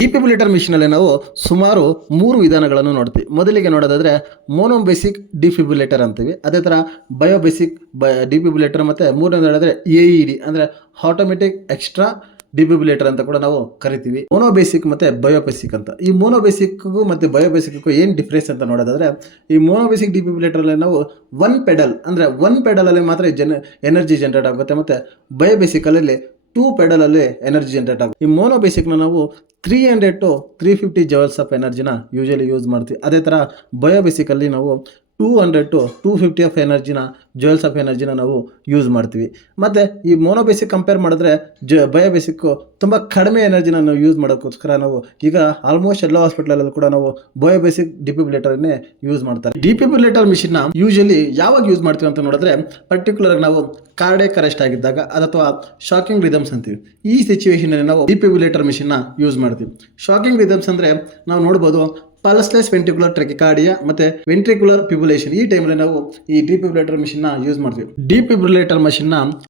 Defibrillator ಮಿಷಿನಲ್ಲಿ ನಾವು ಸುಮಾರು 3 ವಿಧಾನಗಳನ್ನು ನೋಡ್ತೀವಿ. ಮೊದಲಿಗೆ ನೋಡೋದಾದ್ರೆ ಮೋನೋಬೇಸಿಕ್ ಡಿಫಿಬ್ರಿಲೇಟರ್ ಅಂತೀವಿ. ಅದೇ ಥರ ಬಯೋಬೇಸಿಕ್ ಡಿಫಿಬ್ರಿಲೇಟರ್ ಮತ್ತು ಮೂರನೇದು ಹೇಳಿದ್ರೆ AED ಅಂದರೆ ಆಟೋಮೆಟಿಕ್ ಎಕ್ಸ್ಟ್ರಾ ಡಿಫಿಬ್ರಿಲೇಟರ್ ಅಂತ ಕೂಡ ನಾವು ಕರಿತೀವಿ. ಮೋನೋಬೇಸಿಕ್ ಮತ್ತು ಬಯೋಬೇಸಿಕ್ ಅಂತ. ಈ ಮೋನೋಬೇಸಿಕ್ಗೂ ಮತ್ತು ಬಯೋಬೇಸಿಕ್ಗೂ ಏನು ಡಿಫ್ರೆನ್ಸ್ ಅಂತ ನೋಡೋದಾದ್ರೆ, ಈ ಮೋನೋಬೇಸಿಕ್ ಡಿಫಿಬ್ರಿಲೇಟರಲ್ಲಿ ನಾವು ಒನ್ ಪೆಡಲಲ್ಲಿ ಮಾತ್ರ ಎನರ್ಜಿ ಜನರೇಟ್ ಆಗುತ್ತೆ, ಮತ್ತು ಬಯೋಬೇಸಿಕಲ್ಲಿ 2 ಪೆಡಲಲ್ಲಿ ಎನರ್ಜಿ ಜನರೇಟ್ ಆಗುತ್ತೆ. ಈ ಮೋನೋಬೇಸಿಕ್ನ ನಾವು 300 to 350 ಜೌಲ್ಸ್ ಆಫ್ ಎನರ್ಜಿನ ಯೂಶಲಿ ಯೂಸ್ ಮಾಡ್ತೀವಿ. ಅದೇ ಥರ ಬಯೋಬೇಸಿಕಲ್ಲಿ ನಾವು 200 to 250 ಆಫ್ ಎನರ್ಜಿನ ಜೌಲ್ಸ್ ಆಫ್ ಎನರ್ಜಿನ ನಾವು ಯೂಸ್ ಮಾಡ್ತೀವಿ. ಮತ್ತು ಈ ಮೋನೋಬೇಸಿಕ್ ಕಂಪೇರ್ ಮಾಡಿದ್ರೆ ಬಯೋಬೇಸಿಕ್ಕು ತುಂಬ ಕಡಿಮೆ ಎನರ್ಜಿನ ನಾವು ಯೂಸ್ ಮಾಡೋಕ್ಕೋಸ್ಕರ ನಾವು ಈಗ ಆಲ್ಮೋಸ್ಟ್ ಎಲ್ಲ ಹಾಸ್ಪಿಟಲಲ್ಲೂ ಕೂಡ ನಾವು ಬಯೋಬೇಸಿಕ್ ಡಿಫಿಬ್ರಿಲೇಟರ್ನೇ ಯೂಸ್ ಮಾಡ್ತಾರೆ. ಡಿಫಿಬ್ರಿಲೇಟರ್ ಮಿಷಿನ್ನ ಯೂಶಲಿ ಯಾವಾಗ ಯೂಸ್ ಮಾಡ್ತೀವಿ ಅಂತ ನೋಡಿದ್ರೆ, ಪರ್ಟಿಕ್ಯುಲರ್ ನಾವು ಕಾರ್ಡಿಯಾಕ್ ಅರೆಸ್ಟ್ ಆಗಿದ್ದಾಗ ಅಥವಾ ಶಾಕಿಂಗ್ ರಿದಮ್ಸ್ ಅಂತೀವಿ. ಈ ಸಿಚುವೇಷನಲ್ಲಿ ನಾವು ಡಿಫಿಬ್ರಿಲೇಟರ್ ಮಿಷಿನ್ನ ಯೂಸ್ ಮಾಡ್ತೀವಿ. ಶಾಕಿಂಗ್ ರಿದಮ್ಸ್ ಅಂದರೆ ನಾವು ನೋಡ್ಬೋದು ಪಲ್ಸ್ಲೆಸ್ ವೆಂಟ್ರಿಕ್ಯುಲರ್ ಟ್ರೆಕಿಕಾರ್ಡಿಯಾ ಮತ್ತು ವೆಂಟ್ರಿಕ್ಯುಲರ್ ಫಿಬ್ರಿಲೇಷನ್. ಈ ಟೈಮಲ್ಲಿ ನಾವು ಈ ಡಿಫಿಬ್ರಿಲೇಟರ್ ಮಿಷಿನ್ನ ಯೂಸ್ ಮಾಡ್ತೀವಿ. ಡಿಫಿಬ್ರಿಲೇಟರ್ ಮಷಿನ್ನ